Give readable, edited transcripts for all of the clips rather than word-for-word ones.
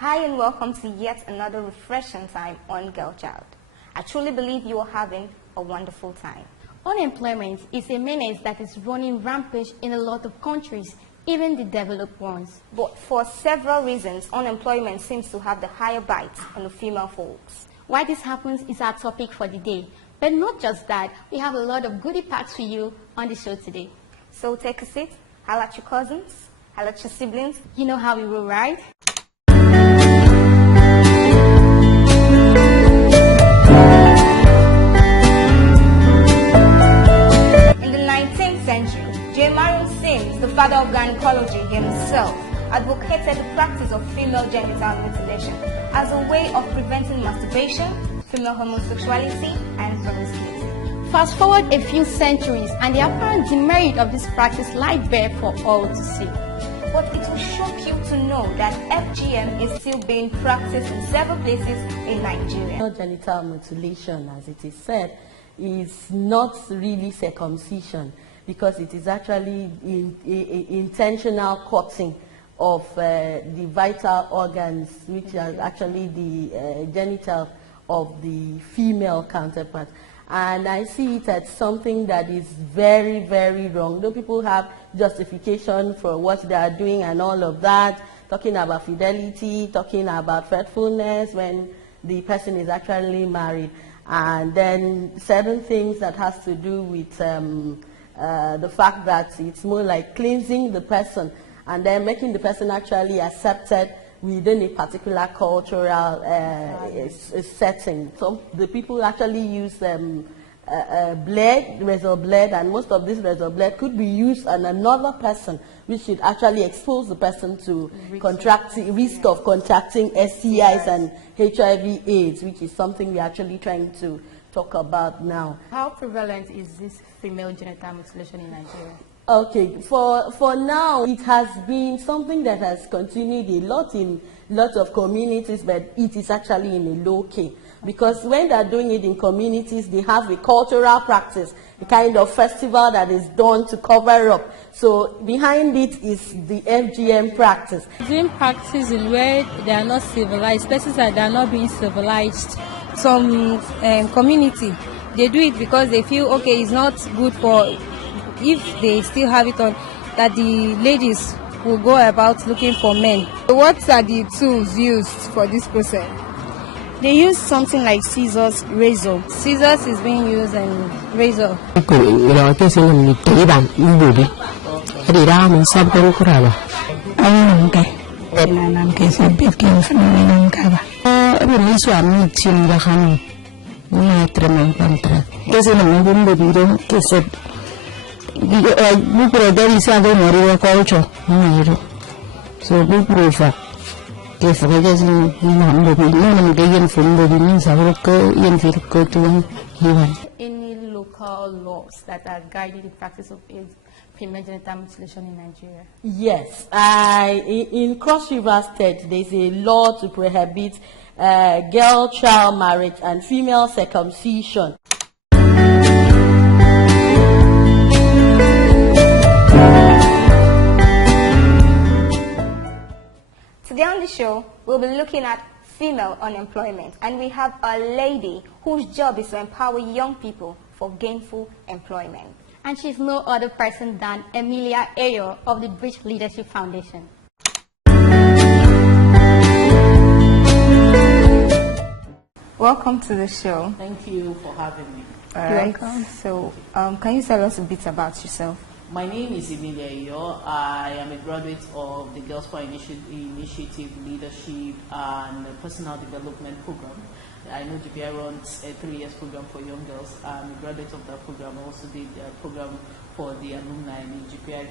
Hi and welcome to yet another refreshing time on Girl Child. I truly believe you are having a wonderful time. Unemployment is a menace that is running rampant in a lot of countries, even the developed ones. But for several reasons, unemployment seems to have the higher bite on the female folks. Why this happens is our topic for the day. But not just that, we have a lot of goodie packs for you on the show today. So take a seat, holla at your cousins, holla at your siblings. You know how we roll, right? In the 19th century, J. Marion Sims, the father of gynecology himself, advocated the practice of female genital mutilation as a way of preventing masturbation, female homosexuality, and promiscuity. Fast forward a few centuries and the apparent demerit of this practice lie bare for all to see. But it will shock you to know that FGM is still being practiced in several places in Nigeria. Genital mutilation, as it is said, is not really circumcision because it is actually intentional cutting of the vital organs, which are actually the genital of the female counterpart. And I see it as something that is very, very wrong. Though people have justification for what they are doing and all of that, talking about fidelity, talking about faithfulness when the person is actually married. And then certain things that has to do with the fact that it's more like cleansing the person and then making the person actually accepted within a particular cultural setting. So the people actually use razor blade, and most of this razor blade could be used on another person, which should actually expose the person to risk of contracting STIs and HIV/AIDS, which is something we're actually trying to talk about now. How prevalent is this female genital mutilation in Nigeria? Okay, for now, it has been something that has continued a lot in lots of communities, but it is actually in a low key. Because when they're doing it in communities, they have a cultural practice, a kind of festival that is done to cover up. So behind it is the FGM practice. Doing practice in where they are not civilized, places that they are not being civilized. Some community, they do it because they feel, okay, it's not good for, if they still have it on, that the ladies will go about looking for men. What are the tools used for this process? They use something like scissors, razor. Scissors is being used and razor. In any local laws that are guiding the practice of female genital mutilation in Nigeria? Yes, in Cross River State, there's a law to prohibit girl-child marriage and female circumcision. Today on the show, we'll be looking at female unemployment, and we have a lady whose job is to empower young people for gainful employment. And she's no other person than Emilia Ayo of the Bridge Leadership Foundation. Welcome to the show. Thank you for having me. All right. So, can you tell us a bit about yourself? My name is Emilia Ayo. I am a graduate of the Girls Power Initiative Leadership and Personal Development Program. I know GPI runs a 3-year program for young girls. I'm a graduate of that program. I also did a program for the alumni, the GPI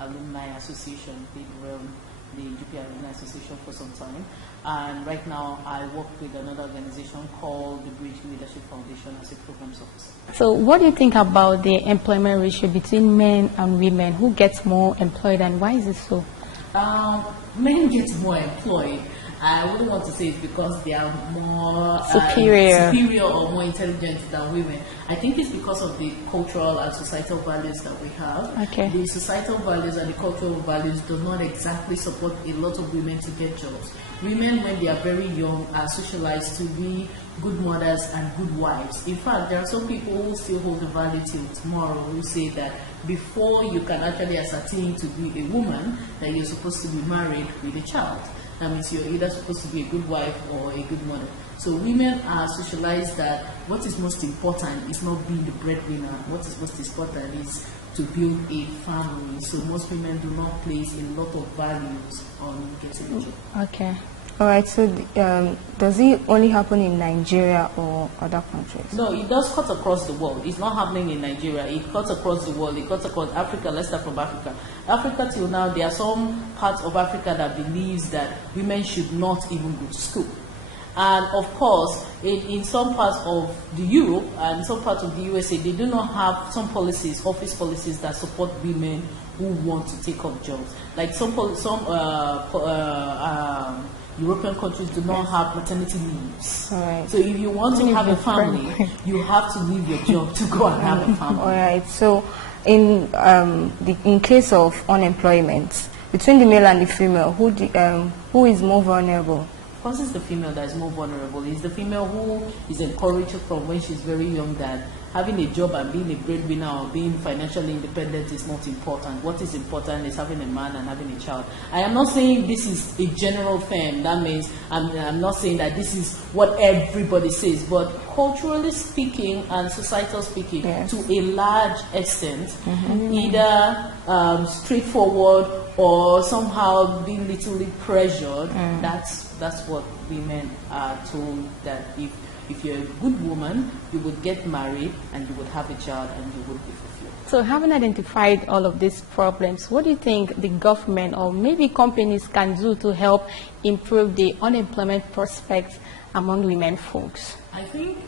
Alumni Association. They run the GPI Alumni Association for some time. And right now I work with another organization called the Bridge Leadership Foundation as a programs officer. So what do you think about the employment ratio between men and women? Who gets more employed and why is it so? Men get more employed. I wouldn't want to say it's because they are more superior or more intelligent than women. I think it's because of the cultural and societal values that we have. Okay. The societal values and the cultural values do not exactly support a lot of women to get jobs. Women, when they are very young, are socialized to be good mothers and good wives. In fact, there are some people who still hold the value till tomorrow who say that before you can actually ascertain to be a woman, that you're supposed to be married with a child. That means you're either supposed to be a good wife or a good mother. So women are socialized that what is most important is not being the breadwinner. What is most important is to build a family. So most women do not place a lot of values on getting a job. Okay. All right, so does it only happen in Nigeria or other countries? No, it does cut across the world. It's not happening in Nigeria. It cuts across the world. It cuts across Africa. Let's start from Africa. Africa till now, there are some parts of Africa that believes that women should not even go to school. And of course, in some parts of the Europe and some parts of the USA, they do not have some policies, office policies that support women who want to take up jobs. Like some European countries do not have maternity leaves. Right. So if you want to have a family, you have to leave your job to go and have a family. All right. So in case of unemployment, between the male and the female, who is more vulnerable? Of course, it's the female that is more vulnerable. It's the female who is encouraged from when she's very young that having a job and being a breadwinner or being financially independent is not important. What is important is having a man and having a child. I am not saying this is a general term. That means I'm not saying that this is what everybody says, but culturally speaking and societal speaking, yes, to a large extent, either straightforward or somehow being literally pressured, that's what women are told, that if you're a good woman, you would get married and you would have a child and you would be fulfilled. So having identified all of these problems, what do you think the government or maybe companies can do to help improve the unemployment prospects among women folks? I think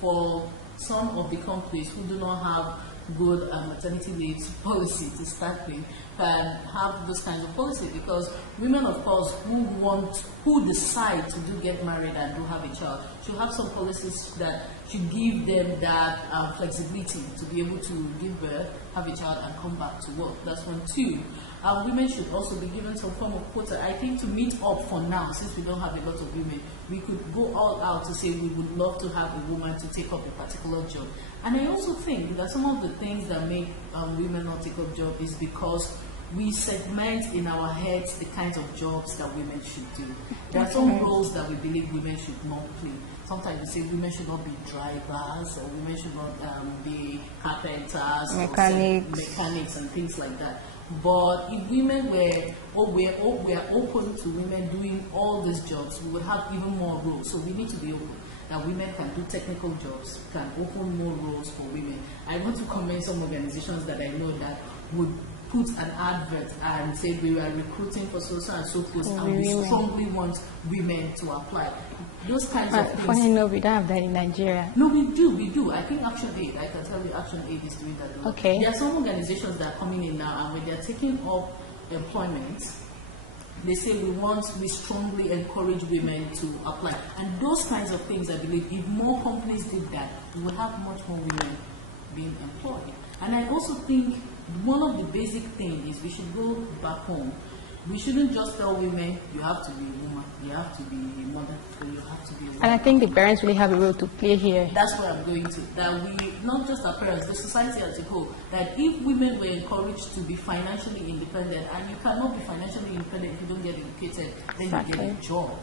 for some of the companies who do not have good maternity leave policy to start with, can have those kinds of policy, because women, of course, who decide to get married and do have a child, should have some policies that should give them that flexibility to be able to give birth, have a child, and come back to work. That's one. Two, women should also be given some form of quota. I think to meet up for now, since we don't have a lot of women, we could go all out to say we would love to have a woman to take up a particular job. And I also think that some of the things that make women not take up jobs is because we segment in our heads the kinds of jobs that women should do. There are some roles that we believe women should not play. Sometimes we say women should not be drivers, or women should not be carpenters, mechanics and things like that. But if women were open to women doing all these jobs, we would have even more roles. So we need to be open that women can do technical jobs, can open more roles for women. I want to commend some organizations that I know that would put an advert and say we are recruiting for so and so posts, and we strongly want women to apply. Those kinds of things. Funny enough, we don't have that in Nigeria. No, we do. I think Action Aid, I can tell you Action Aid is doing that. Okay. There are some organizations that are coming in now, and when they are taking up employment, they say we strongly encourage women to apply. And those kinds of things, I believe, if more companies did that, we would have much more women being employed. And I also think one of the basic things is we should go back home. We shouldn't just tell women, you have to be a woman, you have to be a mother, or you have to be a woman. And I think the parents really have a role to play here. That's where I'm going to. That we, not just our parents, the society as a whole, that if women were encouraged to be financially independent, and you cannot be financially independent if you don't get educated, then Exactly. you get a job.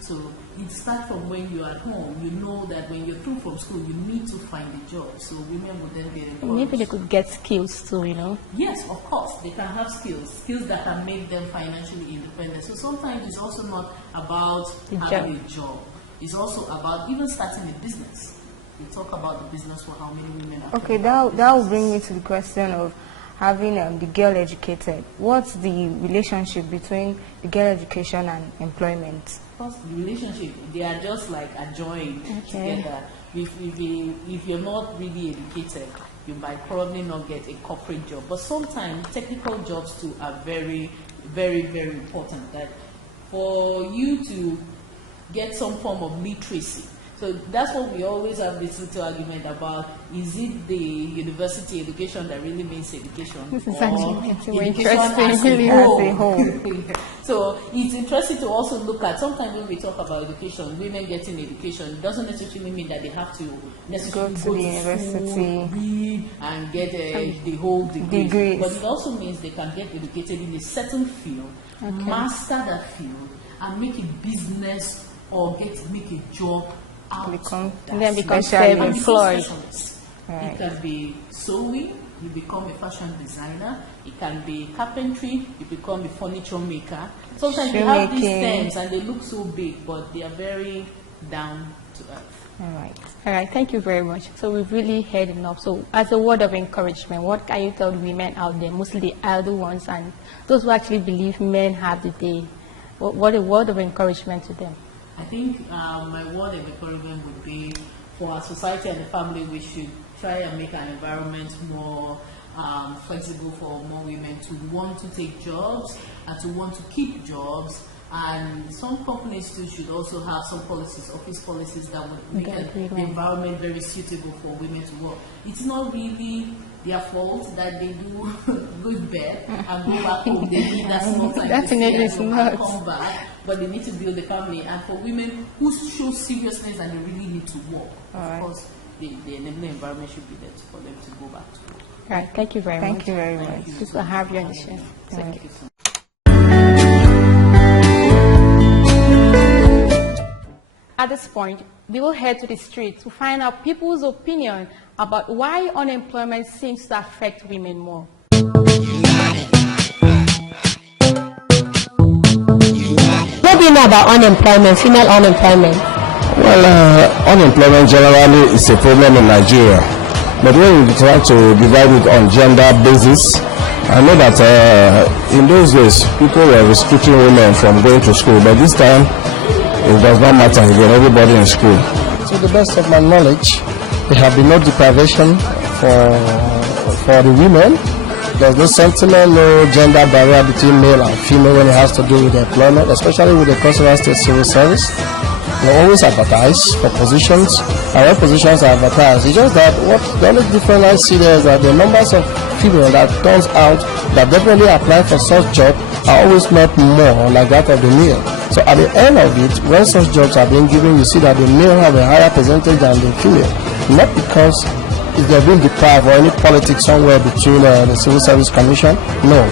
So it starts from when you're at home. You know that when you're through from school, you need to find a job. So women would then get employed. Maybe they could get skills too, you know. Yes, of course. They can have skills that can make them financially independent. So sometimes it's also not about having a job. It's also about even starting a business. We talk about the business for how many women are. Okay, that will bring me to the question of having the girl educated. What's the relationship between the girl education and employment? Because the relationship, they are just like adjoined together. If you're not really educated, you might probably not get a corporate job. But sometimes technical jobs too are very, very, very important. That for you to get some form of literacy. So that's what we always have this little argument about. Is it the university education that really means education? This is or actually education really as a whole. So it's interesting to also look at, sometimes when we talk about education, women getting education doesn't necessarily mean that they have to necessarily Go to the university. school, read, and get the whole degree. Degrees. But it also means they can get educated in a certain field, master that field, and make a business or make a job out Become- of that and then become field. And become self-employed. specialist. Right. It can be sewing, you become a fashion designer. It can be carpentry, you become a furniture maker. Sometimes you have these Shoemaking. terms and they look so big, but they are very down to earth. All right. All right, thank you very much. So we've really heard enough. So as a word of encouragement, what can you tell women out there, mostly the elder ones and those who actually believe men have the day? What a word of encouragement to them? I think my word of encouragement would be for our society and the family, we should try and make an environment more flexible for more women to want to take jobs and to want to keep jobs. And some companies too should also have some policies, office policies that would make the environment very suitable for women to work. It's not really their fault that they do good bed and go back home. They need that small time to stay Definitely at it's home not. and come back, but they need to build a family. And for women who show seriousness and they really need to work, of course, the enabling environment should be there for them to go back to work. All right, thank you very much. Thank you very much. This will have you on the show. Thank you so much. At this point, we will head to the streets to find out people's opinion about why unemployment seems to affect women more. What do you know about unemployment, female unemployment? Well, unemployment generally is a problem in Nigeria. But when we try to divide it on gender basis, I know that in those days, people were restricting women from going to school. But this time, it does not matter again, everybody in school. To the best of my knowledge, there have been no deprivation for the women. There's no sentiment, no gender barrier between male and female when it has to do with employment, especially with the Consular State Civil Service. They always advertise for positions, and when positions are advertised, it's just that the only difference I see there is that the numbers of female that turns out that definitely apply for such job are always not more like that of the male. So at the end of it, when such jobs are being given, you see that the male have a higher percentage than the female. Not because they're being deprived or any politics somewhere between the Civil Service Commission, no.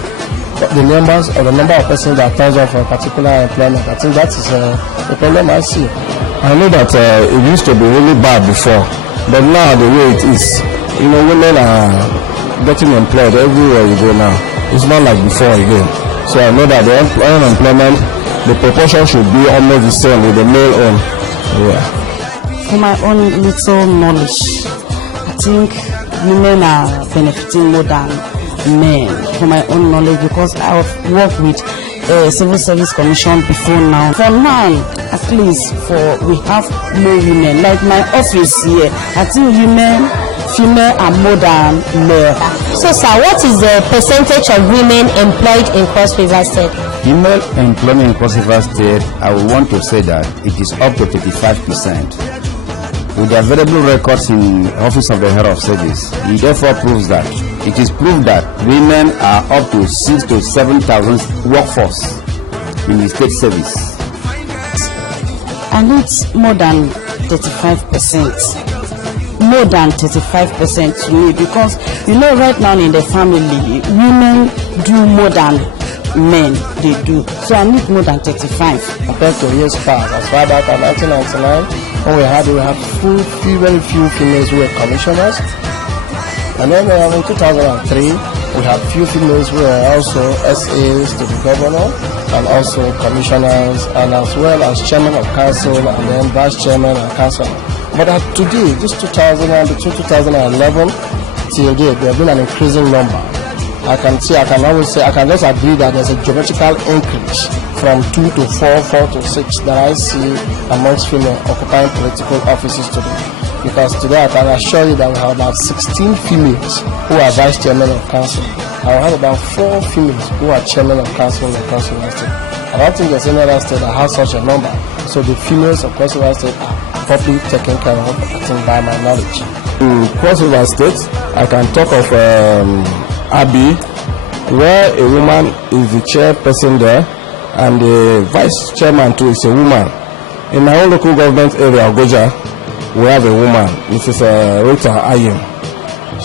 But the number of persons that turns up for a particular employment, I think that is the problem I see. I know that it used to be really bad before, but now the way it is, women are getting employed everywhere you go now. It's not like before again. So I know that the unemployment, the proportion should be almost the same with the male own. Yeah. For my own little knowledge, I think women are benefiting more than men. For my own knowledge, because I have worked with Civil Service Commission before now. For now, at least we have more women. Like my office here, I think female are more than male. So, sir, what is the percentage of women employed in Cross River State? Female employment in Cross River State, I would want to say that it is up to 35%. With the available records in Office of the Head of Service, it therefore proves that it is proved that women are up to 6,000 to 7,000 workforce in the state service. And it's more than 35%. More than 35% to me, because right now in the family, women do more than men they do. So I need more than 35. Compared to years past, as far back as 1999, when we had very few females who were commissioners. And then in 2003, we had few females who were also SAs to the governor and also commissioners, and as well as chairman of council and then vice chairman and council. But today, this 2011 till date, there have been an increasing number. I can just agree that there's a geometrical increase from 2 to 4, 4 to 6 that I see amongst female occupying political offices today. Because today I can assure you that we have about 16 females who are vice chairman of council. I have about 4 females who are chairman of council in the council. I don't think there's any other state that has such a number. So the females of Cross River State are properly taken care of, I think, by my knowledge. In Cross River State, I can talk of Abi, where a woman is the chairperson there, and the vice chairman too is a woman. In my own local government area, Goja, we have a woman, Mrs. Rita Ayim.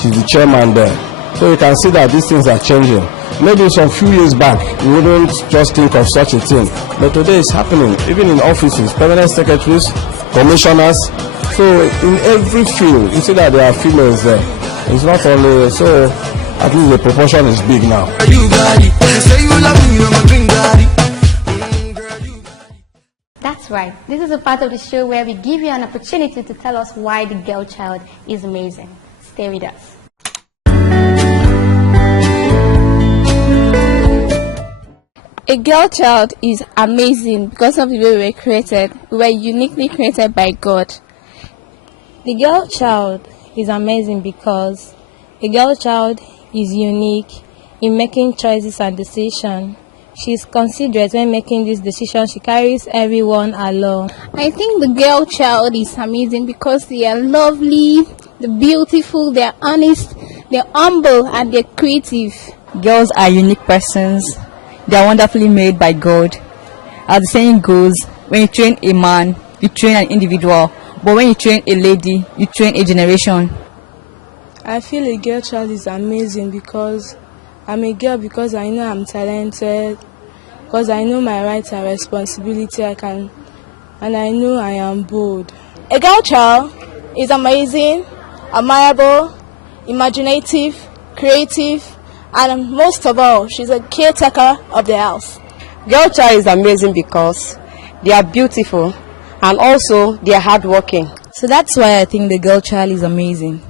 She's the chairman there. So you can see that these things are changing. Maybe some few years back, you wouldn't just think of such a thing. But today it's happening, even in offices, permanent secretaries, commissioners. So in every field, you see that there are females there. It's not only, so at least the proportion is big now. That's right. This is a part of the show where we give you an opportunity to tell us why the girl child is amazing. Stay with us. A girl child is amazing because of the way we were created. We were uniquely created by God. The girl child is amazing because a girl child is unique in making choices and decisions. She's considerate when making this decision. She carries everyone along. I think the girl child is amazing because they are lovely, they're beautiful, they're honest, they're humble, and they're creative. Girls are unique persons. They are wonderfully made by God. As the saying goes, when you train a man, you train an individual. But when you train a lady, you train a generation. I feel a girl child is amazing because I'm a girl, because I know I'm talented, because I know my rights and responsibility, and I know I am bold. A girl child is amazing, admirable, imaginative, creative, and most of all, she's a caretaker of the house. Girl child is amazing because they are beautiful and also they are hardworking. So that's why I think the girl child is amazing.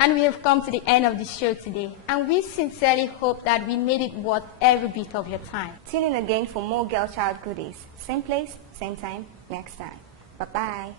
And we have come to the end of the show today, and we sincerely hope that we made it worth every bit of your time. Tune in again for more girl child goodies. Same place, same time, next time. Bye-bye.